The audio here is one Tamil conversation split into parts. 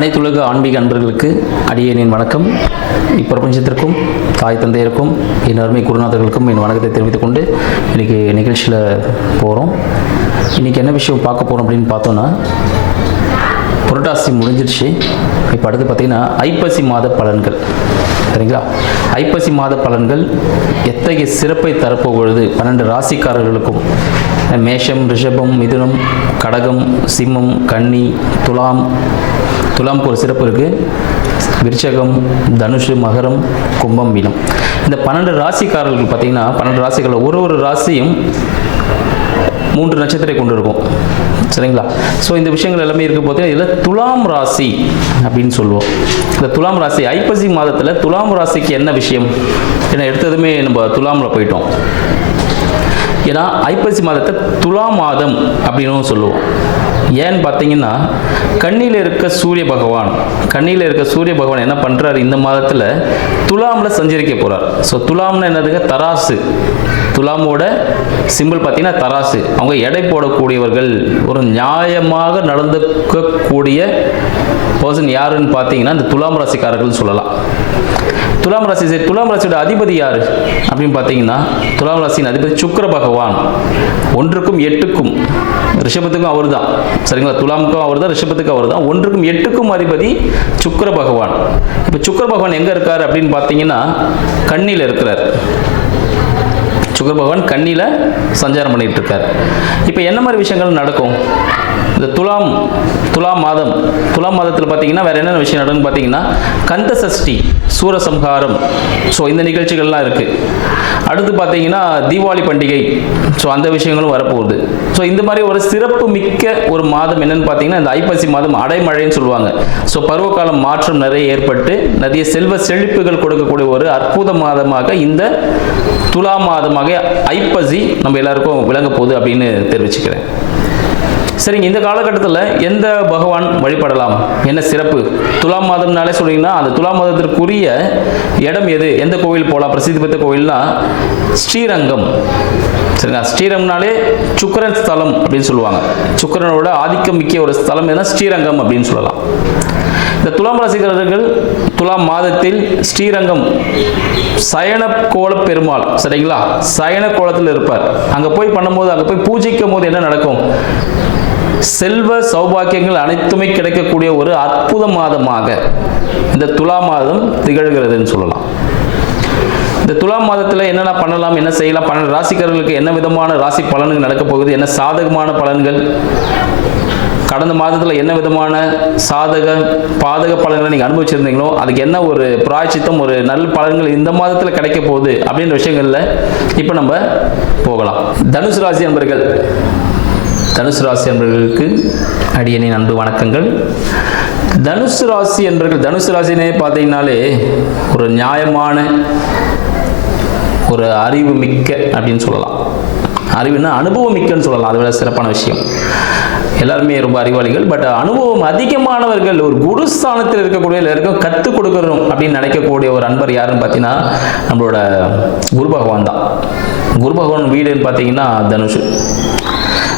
அனைத்துலக ஆன்மீக அன்பர்களுக்கு அடியேனின் வணக்கம். இப்பிரபஞ்சத்திற்கும் தாய் தந்தையருக்கும் என் அருமை குருநாதர்களுக்கும் என் வணக்கத்தை தெரிவித்துக் கொண்டு இன்றைக்கி நிகழ்ச்சியில் போகிறோம். இன்றைக்கி என்ன விஷயம் பார்க்க போகிறோம் அப்படின்னு பார்த்தோன்னா, புரட்டாசி முடிஞ்சிருச்சு. இப்போ அடுத்து பார்த்திங்கன்னா ஐப்பசி மாத பலன்கள். சரிங்களா? ஐப்பசி மாத பலன்கள் எத்தகைய சிறப்பை தரப்போகிறது 12 ராசிக்காரர்களுக்கும். மேஷம், ரிஷபம், மிதுனம், கடகம், சிம்மம், கன்னி, துலாமுக்கு ஒரு சிறப்பு இருக்குது. விருச்சகம், தனுஷு, மகரம், கும்பம், மீனம். இந்த 12 ராசிக்காரர்கள் பார்த்திங்கன்னா 12 ராசிகளில் ஒரு ராசியும் 3 நட்சத்திரம் கொண்டு இருக்கும். சரிங்களா? ஸோ இந்த விஷயங்கள் எல்லாமே இருக்க போது இதில் துலாம் ராசி அப்படின்னு சொல்லுவோம். இந்த துலாம் ராசி ஐப்பசி மாதத்தில் துலாம் ராசிக்கு என்ன விஷயம்? ஏன்னா எடுத்ததுமே நம்ம துலாமில் போயிட்டோம். ஏன்னா ஐப்பசி மாதத்தை துலா மாதம் அப்படின்னு சொல்லுவோம். ஏன்னு பார்த்தீங்கன்னா, கண்ணியில் இருக்க சூரிய பகவான் என்ன பண்ணுறாரு, இந்த மாதத்தில் துலாமில் சஞ்சரிக்க போகிறார். ஸோ துலாம்னு என்னதுங்க? தராசு. துலாமோட சிம்பிள் பார்த்தீங்கன்னா தராசு. அவங்க எடை போடக்கூடியவர்கள், ஒரு நியாயமாக நடந்துக்கக்கூடிய பர்சன் யாருன்னு பார்த்தீங்கன்னா இந்த துலாம் ராசிக்காரர்கள் சொல்லலாம். துலாம் ராசியோட அதிபதி யார் அப்படின்னு பார்த்தீங்கன்னா, துலாம் ராசியின் அதிபதி சுக்கிர பகவான். 1க்கும் 8க்கும், ரிஷபத்துக்கும் அவர் தான். சரிங்களா? துலாமுக்கும் அவர் தான், ரிஷபத்துக்கும் அவர் தான். 1க்கும் 8க்கும் அதிபதி சுக்கிர பகவான். இப்போ சுக்கிர பகவான் எங்கே இருக்கார் அப்படின்னு பார்த்தீங்கன்னா, கன்னியில் இருக்கிறார். சுக்கிர பகவான் கன்னியில் சஞ்சாரம் பண்ணிட்டு இருக்கார். இப்போ என்ன மாதிரி விஷயங்கள் நடக்கும் இந்த துலாம் மாதத்தில் பார்த்தீங்கன்னா வேறு என்னென்ன விஷயம் நடக்குன்னு பார்த்தீங்கன்னா, கந்த சஷ்டி, சூரசம்ஹாரம், ஸோ இந்த நிகழ்ச்சிகள்லாம் இருக்குது. அடுத்து பார்த்தீங்கன்னா தீபாவளி பண்டிகை, ஸோ அந்த விஷயங்களும் வரப்போகுது. ஸோ இந்த மாதிரி ஒரு சிறப்பு மிக்க ஒரு மாதம் என்னென்னு பார்த்தீங்கன்னா இந்த ஐப்பசி மாதம் அடைமழைன்னு சொல்லுவாங்க. ஸோ பருவகால மாற்றம் நிறைய ஏற்பட்டு நிறைய செல்வ செழிப்புகள் கொடுக்கக்கூடிய ஒரு அற்புத மாதமாக இந்த துலா மாதமாக ஐப்பசி நம்ம எல்லாருக்கும் விளங்க போகுது அப்படின்னு தெரிவிச்சுக்கிறேன். சரிங்க, இந்த காலகட்டத்தில் எந்த பகவான் வழிபடலாம், என்ன சிறப்பு? துலாம் மாதம்னாலே சொன்னீங்கன்னா அந்த துலாம் மாதத்திற்குரிய இடம் எது, எந்த கோவில் போகலாம்? பிரசித்தி பெற்ற கோவில்னா ஸ்ரீரங்கம். சரிங்களா? ஸ்ரீரங்கம்னாலே சுக்கிரன் ஸ்தலம் அப்படின்னு சொல்லுவாங்க. சுக்கிரனோட ஆதிக்கம் மிக்க ஒரு ஸ்தலம் எதுனா ஸ்ரீரங்கம் அப்படின்னு சொல்லலாம். இந்த துலாம் ராசிக்காரர்கள் துலாம் மாதத்தில் ஸ்ரீரங்கம் சயன கோல பெருமாள், சரிங்களா, சயன கோலத்தில் இருப்பார். அங்கே போய் பண்ணும்போது, அங்கே போய் பூஜிக்கும் போது என்ன நடக்கும்? செல்வ சௌபாக்கியங்கள் அனைத்துமே கிடைக்கக்கூடிய ஒரு அற்புத மாதமாக இந்த துலா மாதம் திகழ்கிறதுன்னு சொல்லலாம். இந்த துலாம் மாதத்தில் என்னென்ன பண்ணலாம், என்ன செய்யலாம், 12 ராசிக்காரர்களுக்கு என்ன விதமான ராசி பலன்கள் நடக்க போகுது, என்ன சாதகமான பலன்கள், கடந்த மாதத்தில் என்ன விதமான பாதக பலன்களை நீங்கள் அனுபவிச்சிருந்தீங்களோ அதுக்கு என்ன ஒரு பிராயச்சித்தம், ஒரு நல்ல பலன்கள் இந்த மாதத்தில் கிடைக்க போகுது அப்படின்ற விஷயங்களில் இப்போ நம்ம போகலாம். தனுசு ராசி என்பவர்களுக்கு அடியனின் அன்பு வணக்கங்கள். தனுசு ராசினே பார்த்தீங்கன்னாலே ஒரு நியாயமான, ஒரு அறிவு மிக்க அப்படின்னு சொல்லலாம். அறிவுன்னா அனுபவம் மிக்கன்னு சொல்லலாம். அதை விட சிறப்பான விஷயம், எல்லாருமே ரொம்ப அறிவாளிகள், பட் அனுபவம் அதிகமானவர்கள், ஒரு குருஸ்தானத்தில் இருக்கக்கூடிய எல்லாருக்கும் கற்றுக் கொடுக்கணும் அப்படின்னு நினைக்கக்கூடிய ஒரு அன்பர் யாருன்னு பார்த்தீங்கன்னா நம்மளோட குரு பகவான் தான். குரு பகவான் வீடுன்னு பார்த்தீங்கன்னா தனுஷு.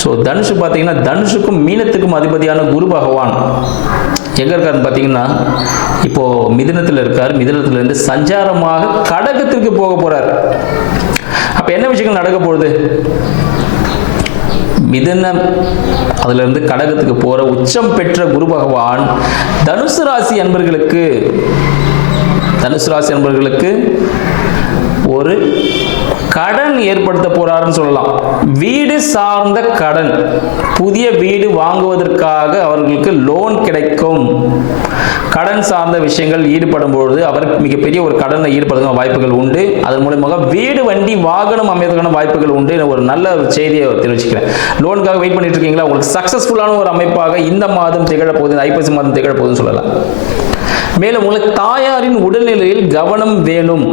ஸோ தனுஷு பார்த்தீங்கன்னா தனுஷுக்கும் மீனத்துக்கும் அதிபதியான குரு பகவான் எங்கே இருக்காருன்னு பார்த்தீங்கன்னா இப்போது மிதுனத்தில் இருக்கார். மிதுனத்திலிருந்து சஞ்சாரமாக கடகத்திற்கு போக போகிறார். அப்போ என்ன விஷயங்கள் நடக்க போகுது? மிதுனம் அதிலிருந்து கடகத்துக்கு போகிற உச்சம் பெற்ற குரு பகவான் தனுசு ராசி அன்பர்களுக்கு ஒரு கடன் ஏற்படுத்த போறாருன்னு சொல்லலாம். வீடு சார்ந்த கடன், புதிய வீடு வாங்குவதற்காக அவர்களுக்கு லோன் கிடைக்கும். கடன் சார்ந்த விஷயங்கள் ஈடுபடும் பொழுது அவருக்கு மிகப்பெரிய ஒரு கடனை ஈடுபடுத்த வாய்ப்புகள் உண்டு. அதன் மூலமாக வீடு, வண்டி, வாகனம் அமைவதற்கான வாய்ப்புகள் உண்டு. ஒரு நல்ல செய்தியை தெரிவிச்சுக்கிறேன். லோனுக்காக வெயிட் பண்ணிட்டு இருக்கீங்களா? உங்களுக்கு சக்சஸ்ஃபுல்லான ஒரு அமைப்பாக இந்த மாதம் திகழ போகுது, ஐப்பசி மாதம் திகழ போகுதுன்னு சொல்லலாம். மேலும் உங்களுக்கு தாயாரின் உடல்நிலையில் கவனம் வேணும்.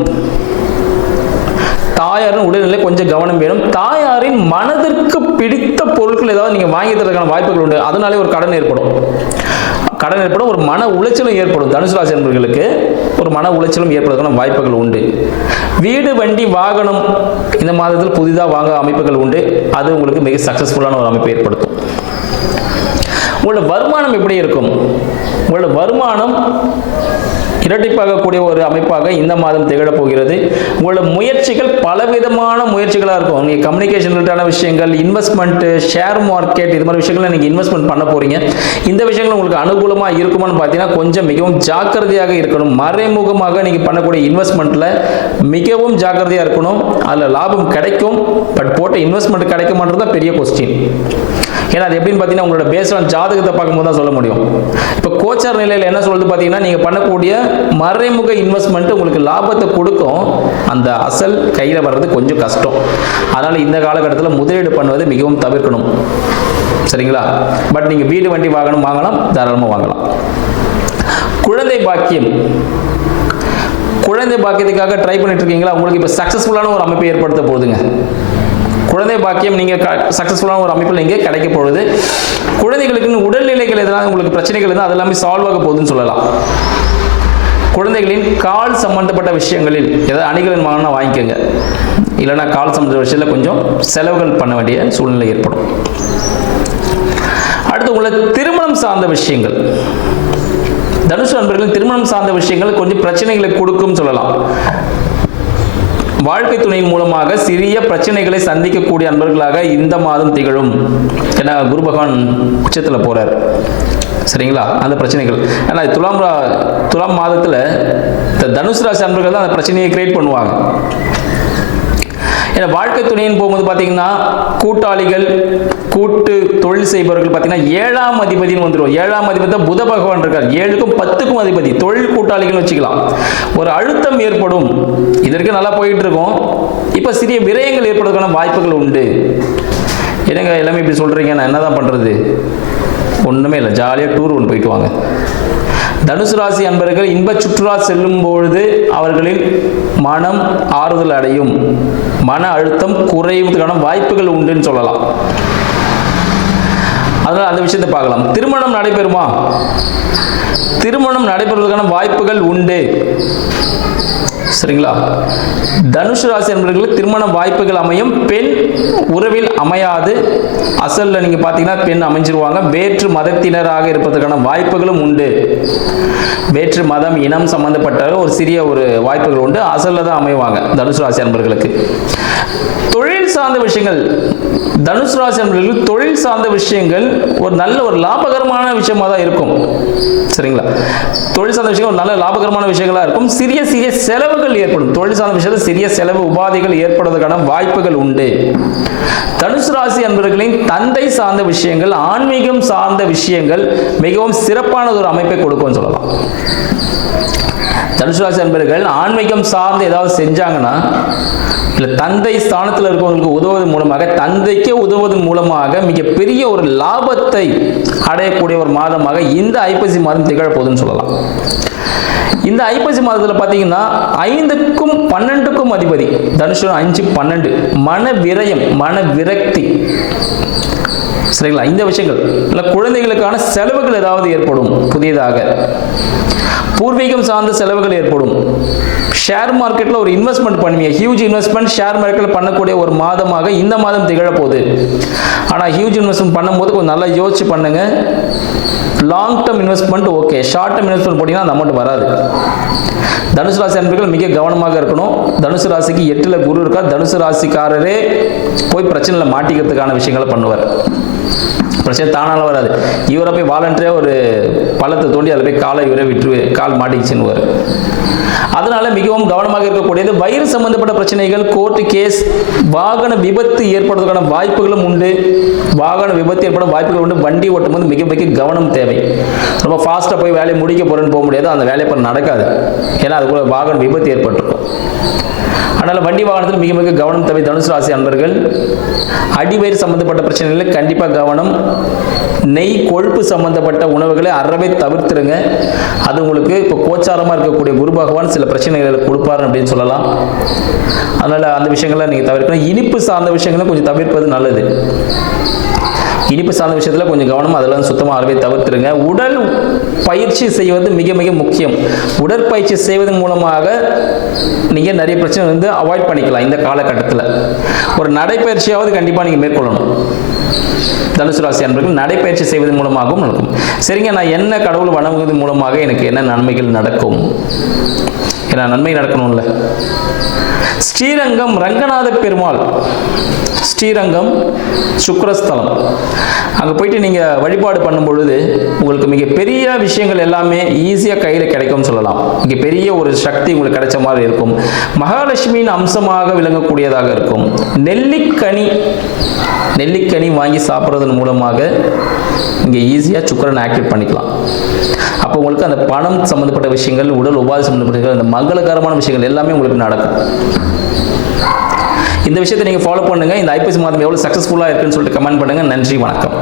தாயாரின் உடல்நிலை கொஞ்சம் கவனம் வேணும். தாயாரின் மனதிற்கு பிடித்த பொருட்கள் ஏதாவது நீங்கள் வாங்கி தரதுக்கான வாய்ப்புகள் உண்டு. அதனாலே ஒரு கடன் ஏற்படும், ஒரு மன உளைச்சலும் ஏற்படும். தனுசு ராசி நண்பர்களுக்கு ஒரு மன உளைச்சலும் ஏற்படுவதற்கான வாய்ப்புகள் உண்டு. வீடு, வண்டி, வாகனம் இந்த மாதத்தில் புதிதாக வாங்க அமைப்புகள் உண்டு. அது உங்களுக்கு மிக சக்சஸ்ஃபுல்லான ஒரு அமைப்பை ஏற்படுத்தும். உங்களோட வருமானம் எப்படி இருக்கும்? உங்களோட வருமானம் இரட்டிப்பாகக்கூடிய ஒரு அமைப்பாக இந்த மாதம் திகழப் போகிறது. உங்களோட முயற்சிகள் பலவிதமான முயற்சிகளாக இருக்கும். நீங்கள் கம்யூனிகேஷன் ரிலேட்டான விஷயங்கள், இன்வெஸ்ட்மெண்ட்டு, ஷேர் மார்க்கெட், இது மாதிரி விஷயங்களை நீங்கள் இன்வெஸ்ட்மெண்ட் பண்ண போகிறீங்க. இந்த விஷயங்கள் உங்களுக்கு அனுகூலமாக இருக்குமான்னு பார்த்தீங்கன்னா கொஞ்சம் மிகவும் ஜாக்கிரதையாக இருக்கணும். மறைமுகமாக நீங்கள் பண்ணக்கூடிய இன்வெஸ்ட்மெண்ட்டில் மிகவும் ஜாக்கிரதையாக இருக்கணும். அதில் லாபம் கிடைக்கும், பட் போட்ட இன்வெஸ்ட்மெண்ட் கிடைக்குமான்றது தான் பெரிய கொஸ்டின். ஏன்னா அது எப்படின்னு பார்த்தீங்கன்னா உங்களோட பேஸ்ட் ஜாதகத்தை பார்க்கும்போது தான் சொல்ல முடியும். இப்போ கோச்சார் நிலையில் என்ன சொல்லுது பார்த்தீங்கன்னா, நீங்கள் பண்ணக்கூடிய மறைமுக இன்வெஸ்ட்மெண்ட் உங்களுக்கு லாபத்தை கொடுக்கும், அந்த அசல் கையில் வர்றது கொஞ்சம் கஷ்டம். அதனால் இந்த காலகட்டத்தில் முதலீடு பண்ணுவது மிகவும் தவிர்க்கணும். சரிங்களா? பட் நீங்கள் வீடு வண்டி வாங்கணும் வாங்கலாம், தாராளமாக வாங்கலாம். குழந்தை பாக்கியம், குழந்தை பாக்கியத்துக்காக ட்ரை பண்ணிட்டு இருக்கீங்களா? உங்களுக்கு இப்போ சக்ஸஸ்ஃபுல்லான ஒரு அமைப்பை ஏற்படுத்த போகுதுங்க. குழந்தை பாக்கியம் நீங்கள் சக்ஸஸ்ஃபுல்லான ஒரு அமைப்பில் நீங்கள் கிடைக்க போகுது. குழந்தைகளுக்கு உடல்நிலைகள் எதனால் உங்களுக்கு பிரச்சனைகள் இருந்தால் அது எல்லாமே சால்வ் ஆக போகுதுன்னு சொல்லலாம். குழந்தைகளின் கால் சம்பந்தப்பட்ட விஷயங்களில் ஏதாவது அணிகளின் வாங்கினா வாங்கிக்கோங்க, இல்லைன்னா கால் சம்பந்தப்பட்ட விஷயத்தில் கொஞ்சம் செலவுகள் பண்ண வேண்டிய சூழ்நிலை ஏற்படும். அடுத்து உங்களை திருமணம் சார்ந்த விஷயங்கள், தனுசு நண்பர்களின் திருமணம் சார்ந்த விஷயங்கள் கொஞ்சம் பிரச்சனைகளை கொடுக்கும் சொல்லலாம். வாழ்க்கை துணையின் மூலமாக சிறிய பிரச்சனைகளை சந்திக்கக்கூடிய அன்பர்களாக இந்த மாதம் திகழும். ஏன்னா குரு பகவான் உச்சத்தில் போறார். சரிங்களா? அந்த பிரச்சனைகள், ஏன்னா துலாம் மாதத்தில் தனுசு ராசி அன்பர்கள் தான் அந்த பிரச்சனையை கிரியேட் பண்ணுவாங்க. ஏன்னா வாழ்க்கை துணையின் போகும்போது பார்த்தீங்கன்னா கூட்டாளிகள், கூட்டு தொழில் செய்பவர்கள் பார்த்தீங்கன்னா 7ஆம் அதிபதினு வந்துடும். 7ஆம் அதிபதி தான் புத பகவான் இருக்கார். 7க்கும் 10க்கும் அதிபதி. தொழில் கூட்டாளிகள் வச்சுக்கலாம். ஒரு அழுத்தம் ஏற்படும். இதற்கு நல்லா போயிட்டு இருக்கும். இப்போ சிறிய விரயங்கள் ஏற்படுவதற்கான வாய்ப்புகள் உண்டு. என்னங்க எல்லாமே இப்படி சொல்றீங்க, நான் என்னதான் பண்றது? ஒன்றுமே இல்லை, ஜாலியாக டூர் ஒன்று போயிட்டு வாங்க. தனுசு ராசி அன்பர்கள் இன்ப சுற்றுலா செல்லும் பொழுது அவர்களின் மனம் ஆறுதல் அடையும், மன அழுத்தம் குறைவதற்கான வாய்ப்புகள் உண்டுன்னு சொல்லலாம். அதனால் அந்த விஷயத்தை பார்க்கலாம். திருமணம் நடைபெறுமா? திருமணம் நடைபெறுவதற்கான வாய்ப்புகள் உண்டு. சரிங்களா? தனுசு ராசி என்பவர்களுக்கு திருமண வாய்ப்புகள் அமையும். பெண் உறவில் அமையாது. அசல்ல நீங்க பாத்தீங்கன்னா பெண் அமைஞ்சிருவாங்க. வேற்று மதத்தினராக இருப்பதற்கான வாய்ப்புகளும் உண்டு. வேற்று மதம், இனம் சம்பந்தப்பட்ட ஒரு சிறிய ஒரு வாய்ப்புகள் உண்டு. அசல்ல தான் அமைவாங்க தனுசு ராசி என்பவர்களுக்கு. தொழில் சார்ந்த விஷயங்கள், தனுசு ராசி என்பவர்களுக்கு தொழில் சார்ந்த விஷயங்கள் ஒரு நல்ல ஒரு லாபகரமான விஷயமா தான் இருக்கும். சரிங்களா? தொழில் சார்ந்த விஷயம் ஒரு நல்ல லாபகரமான விஷயங்களா இருக்கும். சிறிய சிறிய செலவுகள் ஏற்படும். தொழில் சார்ந்த விஷயத்தில் சிறிய செலவு உபாதைகள் ஏற்படுவதற்கான வாய்ப்புகள் உண்டு. தனுசு ராசி அன்பர்களின் தந்தை சார்ந்த விஷயங்கள், ஆன்மீகம் சார்ந்த விஷயங்கள் மிகவும் சிறப்பான ஒரு அமைப்பை கொடுக்கும்னு சொல்லலாம். தனுசு ராசி அன்பர்கள் ஆன்மீகம் சார்ந்து ஏதாவது செஞ்சாங்கன்னா, இல்லை தந்தை ஸ்தானத்தில் இருக்கவங்களுக்கு உதவுவதன் மூலமாக, தந்தைக்கே உதவுவதன் மூலமாக மிகப்பெரிய ஒரு லாபத்தை அடையக்கூடிய ஒரு மாதமாக இந்த ஐப்பசி மாதம் திகழப்போகுதுன்னு சொல்லலாம். இந்த ஐப்பசி மாதத்தில் பார்த்தீங்கன்னா 5க்கும் 12க்கும் அதிபதி தனுஷு. 5, 12 மன விரயம், மன விரக்தி. சரிங்களா? இந்த விஷயங்கள் இல்லை, குழந்தைகளுக்கான செலவுகள் ஏதாவது ஏற்படும். புதியதாக பூர்வீகம் சார்ந்த செலவுகள் ஏற்படும். ஷேர் மார்க்கெட்டில் ஒரு இன்வெஸ்ட்மெண்ட் பண்ணுவீங்க. ஹியூஜ் இன்வெஸ்ட்மெண்ட் ஷேர் மார்க்கெட்டில் பண்ணக்கூடிய ஒரு மாதமாக இந்த மாதம் திகழப்போகுது. ஆனால் ஹியூஜ் இன்வெஸ்ட்மெண்ட் பண்ணும்போது கொஞ்சம் நல்லா யோசிச்சு பண்ணுங்க. Long term investment okay, short term investment போட்டிங்கன்னா அந்த அமௌண்ட் வராது. தனுசு ராசி அன்பர்கள் மிக கவனமாக இருக்கணும். தனுசு ராசிக்கு 8ல் குரு இருக்கா. தனுசு ராசிக்காரரே போய் பிரச்சனையில் மாட்டிக்கிறதுக்கான விஷயங்களை பண்ணுவார். பிரச்சனை தானால வராது. இவரை போய் வாலண்டரியாக ஒரு பள்ளத்தை தோண்டி அதில் போய் காலை இவரை விட்டு கால் மாட்டிக்கிச்சுன்னு. அதனால மிகவும் கவனமாக இருக்கக்கூடியது. வயிறு சம்பந்தப்பட்ட பிரச்சனைகள், கோர்ட்டு கேஸ், வாகன விபத்து ஏற்படுவதற்கான வாய்ப்புகளும் உண்டு. வாகன விபத்து ஏற்பட வாய்ப்புகள் உண்டு. வண்டி ஓட்டும் போது மிக மிக கவனம் தேவை. ரொம்ப ஃபாஸ்ட்டாக போய் வேலையை முடிக்க போறேன்னு போக முடியாது. அந்த வேலையை பண்ண நடக்காது. ஏன்னா அதுக்குள்ள வாகன விபத்து ஏற்பட்டிருக்கும். அதனால் வண்டி வாகனத்தில் மிக மிக கவனம் தேவை. தனுசு ராசி அன்பர்கள் அடிவயிறு சம்பந்தப்பட்ட பிரச்சனைகளில் கண்டிப்பாக கவனம். நெய், கொழுப்பு சம்பந்தப்பட்ட உணவுகளை அறவே தவிர்த்துருங்க. அது உங்களுக்கு இப்போ கோச்சாரமாக இருக்கக்கூடிய குரு பகவான் சில பிரச்சனைகளை கொடுப்பாரு அப்படின்னு சொல்லலாம். அதனால் அந்த விஷயங்களை நீங்கள் தவிர்க்கணும். இனிப்பு சார்ந்த விஷயங்களை கொஞ்சம் தவிர்ப்பது நல்லது. இனிப்பு சார்ந்த விஷயத்தில் கொஞ்சம் கவனம், அதெல்லாம் சுத்தமாக அறவே தவிர்த்துருங்க. உடல் பயிற்சி செய்வது மிக மிக முக்கியம். உடற்பயிற்சி செய்வதன் மூலமாக நீங்கள் நிறைய பிரச்சனை அவாய்ட் பண்ணிக்கலாம். இந்த காலகட்டத்தில் ஒரு நடைப்பயிற்சியாவது கண்டிப்பாக நீங்கள் மேற்கொள்ளணும். தனுசு ராசி அன்பர்கள் நடைபயிற்சி செய்வதன் மூலமாகவும் நடக்கும். சரிங்க, நான் என்ன கடவுள் வணங்குவதன் மூலமாக எனக்கு என்ன நன்மைகள் நடக்கும்? ஏன்னா நன்மை நடக்கணும்ல. ஸ்ரீரங்கம் ரங்கநாத பெருமாள், ஸ்ரீரங்கம் சுக்ரஸ்தலம், அங்கே போயிட்டு நீங்கள் வழிபாடு பண்ணும் பொழுது உங்களுக்கு மிகப்பெரிய விஷயங்கள் எல்லாமே ஈஸியாக கையில் கிடைக்கும்னு சொல்லலாம். இங்கே பெரிய ஒரு சக்தி உங்களுக்கு கிடைச்ச மாதிரி இருக்கும். மகாலட்சுமியின் அம்சமாக விளங்கக்கூடியதாக இருக்கும். நெல்லிக்கனி வாங்கி சாப்பிட்றதன் மூலமாக இங்கே ஈஸியாக சுக்கிரனை ஆக்டிவேட் பண்ணிக்கலாம். அப்போ உங்களுக்கு அந்த பணம் சம்மந்தப்பட்ட விஷயங்கள், உடல் உபாதை சம்மந்தப்பட்ட விஷயங்கள், அந்த மங்களகரமான விஷயங்கள் எல்லாமே உங்களுக்கு நடக்கும். இந்த விஷயத்தை நீங்கள் ஃபாலோ பண்ணுங்கள். இந்த ஐப்பசி மாதம் எவ்வளோ சக்ஸஸ்ஃபுல்லாக இருக்குன்னு சொல்லிட்டு கமெண்ட் பண்ணுங்கள். நன்றி, வணக்கம்.